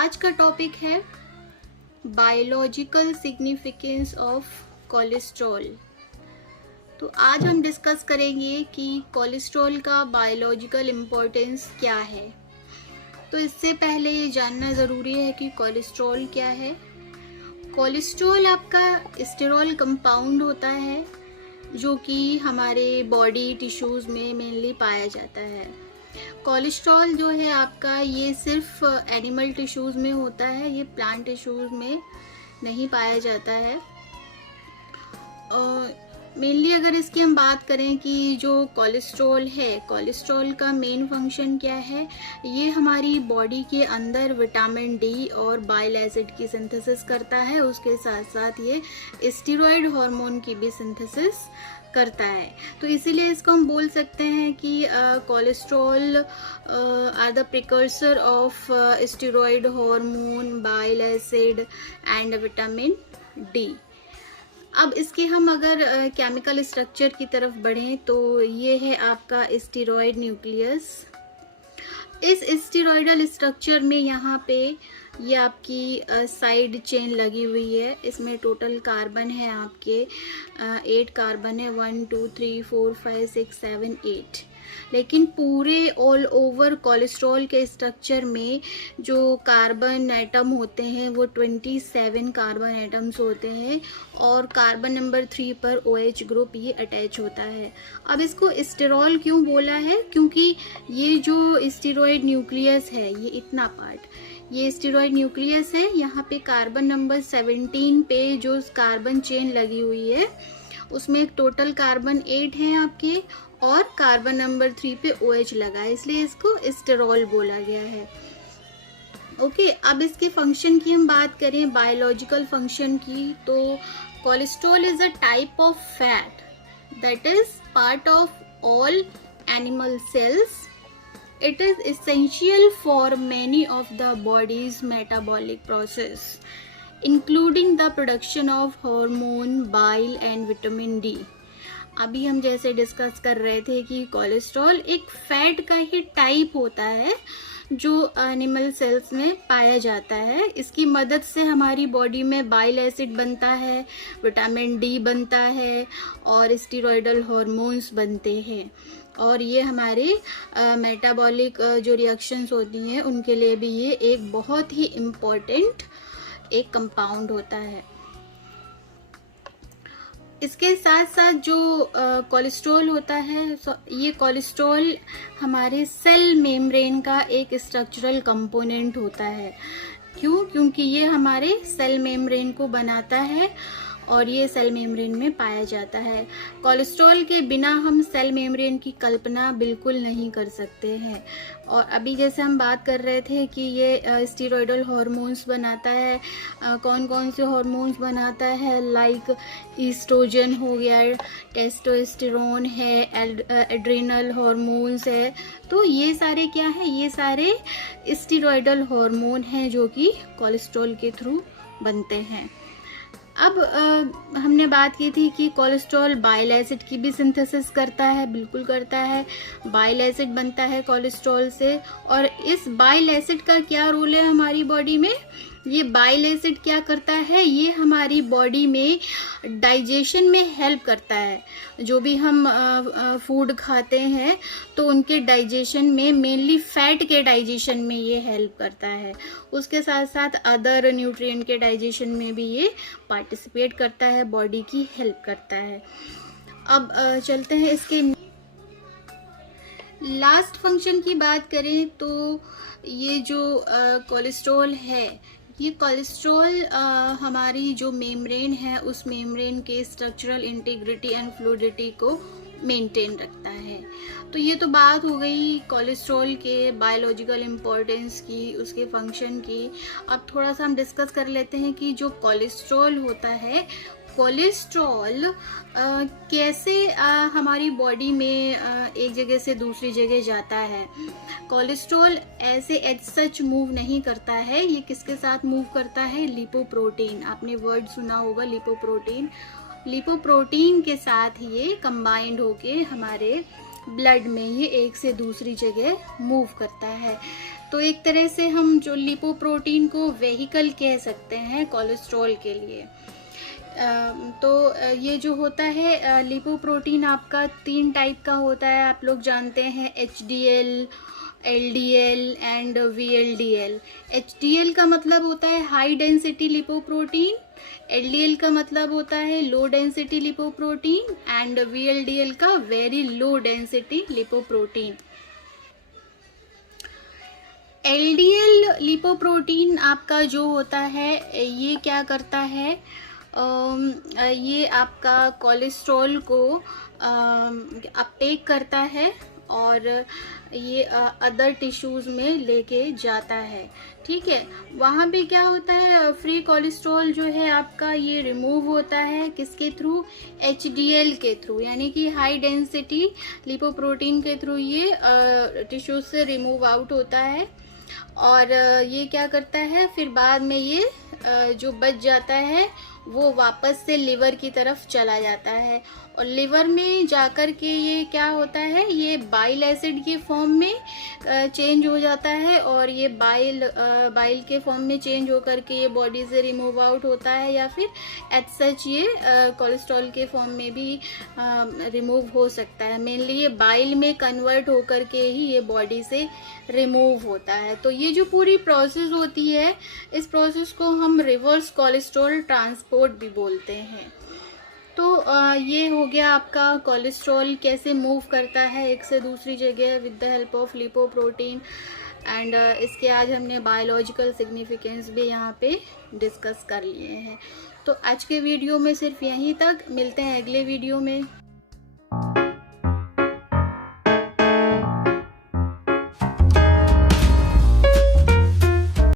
आज का टॉपिक है बायोलॉजिकल सिग्निफिकेंस ऑफ कोलेस्ट्रॉल। तो आज हम डिस्कस करेंगे कि कोलेस्ट्रॉल का बायोलॉजिकल इम्पोर्टेंस क्या है। तो इससे पहले ये जानना ज़रूरी है कि कोलेस्ट्रॉल क्या है। कोलेस्ट्रॉल आपका स्टेरॉल कंपाउंड होता है जो कि हमारे बॉडी टिश्यूज़ में मेनली पाया जाता है। कोलेस्ट्रॉल जो है आपका ये सिर्फ एनिमल टिश्यूज़ में होता है, ये प्लांट टिश्यूज़ में नहीं पाया जाता है। मेनली अगर इसकी हम बात करें कि जो कोलेस्ट्रॉल है, कोलेस्ट्रॉल का मेन फंक्शन क्या है, ये हमारी बॉडी के अंदर विटामिन डी और बाइल एसिड की सिंथेसिस करता है। उसके साथ साथ ये स्टीरॉयड हार्मोन की भी सिंथेसिस करता है। तो इसीलिए इसको हम बोल सकते हैं कि cholesterol are the precursor of steroid hormone, bile acid and vitamin D. अब इसके हम अगर केमिकल स्ट्रक्चर की तरफ बढ़ें तो ये है आपका स्टीरॉयड न्यूक्लियस। इस स्टीरॉयडल स्ट्रक्चर में यहाँ पे ये आपकी साइड चेन लगी हुई है। इसमें टोटल कार्बन है आपके 8 कार्बन है, 1 2 3 4 5 6 7 8। लेकिन पूरे ऑल ओवर कोलेस्ट्रॉल के स्ट्रक्चर में जो कार्बन एटम होते हैं वो 27 कार्बन एटम्स होते हैं और कार्बन नंबर 3 पर OH ग्रुप ये अटैच होता है। अब इसको स्टेरॉल क्यों बोला है? क्योंकि ये जो स्टीरॉयड न्यूक्लियस है, ये इतना पार्ट, ये स्टीरॉयड न्यूक्लियस है। यहाँ पे कार्बन नंबर 17 पे जो कार्बन चेन लगी हुई है उसमें टोटल कार्बन 8 हैं आपके और कार्बन नंबर 3 पे OH लगा है, इसलिए इसको स्टेरॉल बोला गया है। ओके, अब इसके फंक्शन की हम बात करें, बायोलॉजिकल फंक्शन की, तो cholesterol is a type of fat that is part of all animal cells. It is essential for many of the body's metabolic process, including the production of hormone, bile and vitamin D. अभी हम जैसे discuss कर रहे थे कि cholesterol एक fat का ही type होता है जो एनिमल सेल्स में पाया जाता है। इसकी मदद से हमारी बॉडी में बाइल एसिड बनता है, विटामिन डी बनता है और स्टीरॉयडल हार्मोन्स बनते हैं। और ये हमारे मेटाबॉलिक जो रिएक्शंस होती हैं उनके लिए भी ये एक बहुत ही इम्पोर्टेंट एक कंपाउंड होता है। इसके साथ साथ जो कोलेस्ट्रॉल होता है, ये कोलेस्ट्रॉल हमारे सेल मेम्ब्रेन का एक स्ट्रक्चरल कंपोनेंट होता है। क्यों? क्योंकि ये हमारे सेल मेम्ब्रेन को बनाता है और ये सेल मेम्ब्रेन में पाया जाता है। कोलेस्ट्रॉल के बिना हम सेल मेम्ब्रेन की कल्पना बिल्कुल नहीं कर सकते हैं। और अभी जैसे हम बात कर रहे थे कि ये स्टीरॉयडल हार्मोन्स बनाता है, कौन कौन से हार्मोन्स बनाता है, लाइक ईस्ट्रोजन हो गया, टेस्टोस्टेरोन है, एड्रिनल हार्मोन्स है। तो ये सारे क्या है? ये सारे स्टीरॉयडल हार्मोन हैं जो कि कोलेस्ट्रॉल के थ्रू बनते हैं। अब हमने बात की थी कि कोलेस्ट्रॉल बाइल एसिड की भी सिंथेसिस करता है, बिल्कुल करता है। बाइल एसिड बनता है कोलेस्ट्रॉल से। और इस बाइल एसिड का क्या रोल है हमारी बॉडी में? ये बाइल एसिड क्या करता है? ये हमारी बॉडी में डाइजेशन में हेल्प करता है। जो भी हम फूड खाते हैं तो उनके डाइजेशन में, मेनली फैट के डाइजेशन में ये हेल्प करता है। उसके साथ साथ अदर न्यूट्रिएंट के डाइजेशन में भी ये पार्टिसिपेट करता है, बॉडी की हेल्प करता है। अब चलते हैं इसके लास्ट फंक्शन की बात करें तो ये जो कोलेस्ट्रॉल है, ये कोलेस्ट्रॉल हमारी जो मेम्ब्रेन है उस मेम्ब्रेन के स्ट्रक्चरल इंटीग्रिटी एंड फ्लूइडिटी को मेंटेन रखता है। तो ये तो बात हो गई कोलेस्ट्रॉल के बायोलॉजिकल इम्पोर्टेंस की, उसके फंक्शन की। अब थोड़ा सा हम डिस्कस कर लेते हैं कि जो कोलेस्ट्रॉल होता है, कोलेस्ट्रॉल कैसे हमारी बॉडी में एक जगह से दूसरी जगह जाता है। कोलेस्ट्रॉल ऐसे एज सच मूव नहीं करता है। ये किसके साथ मूव करता है? लिपोप्रोटीन। आपने वर्ड सुना होगा लिपोप्रोटीन। लिपोप्रोटीन के साथ ये कंबाइंड होके हमारे ब्लड में ये एक से दूसरी जगह मूव करता है। तो एक तरह से हम जो लिपोप्रोटीन को वेहिकल कह सकते हैं कोलेस्ट्रॉल के लिए। ये जो होता है लिपोप्रोटीन आपका 3 टाइप का होता है, आप लोग जानते हैं, HDL, LDL and VLDL। HDL का मतलब होता है हाई डेंसिटी लिपोप्रोटीन, LDL का मतलब होता है low density lipoprotein and VLDL का very low density lipoprotein. LDL lipoprotein आपका जो होता है ये क्या करता है, ये आपका कोलेस्ट्रॉल को अपटेक करता है और ये अदर टिश्यूज़ में लेके जाता है। ठीक है, वहाँ पे क्या होता है, फ्री कोलेस्ट्रॉल जो है आपका ये रिमूव होता है किसके थ्रू, HDL के थ्रू, यानी कि हाई डेंसिटी लिपोप्रोटीन के थ्रू ये टिश्यूज से रिमूव आउट होता है। और ये क्या करता है, फिर बाद में ये जो बच जाता है वो वापस से लिवर की तरफ चला जाता है और लिवर में जाकर के ये क्या होता है, ये बाइल एसिड के फॉर्म में चेंज हो जाता है और ये बाइल के फॉर्म में चेंज होकर के ये बॉडी से रिमूव आउट होता है, या फिर एज सच ये कोलेस्ट्रॉल के फॉर्म में भी रिमूव हो सकता है। मेनली ये बाइल में कन्वर्ट होकर के ही ये बॉडी से रिमूव होता है। तो ये जो पूरी प्रोसेस होती है, इस प्रोसेस को हम रिवर्स कोलेस्ट्रॉल ट्रांसपोर्ट भी बोलते हैं। तो ये हो गया आपका कोलेस्ट्रॉल कैसे मूव करता है एक से दूसरी जगह with the help of lipoprotein, and इसके आज हमने बायोलॉजिकल सिग्निफिकेंस भी यहाँ पे डिस्कस कर लिए हैं। तो आज के वीडियो में सिर्फ यहीं तक, मिलते हैं अगले वीडियो में।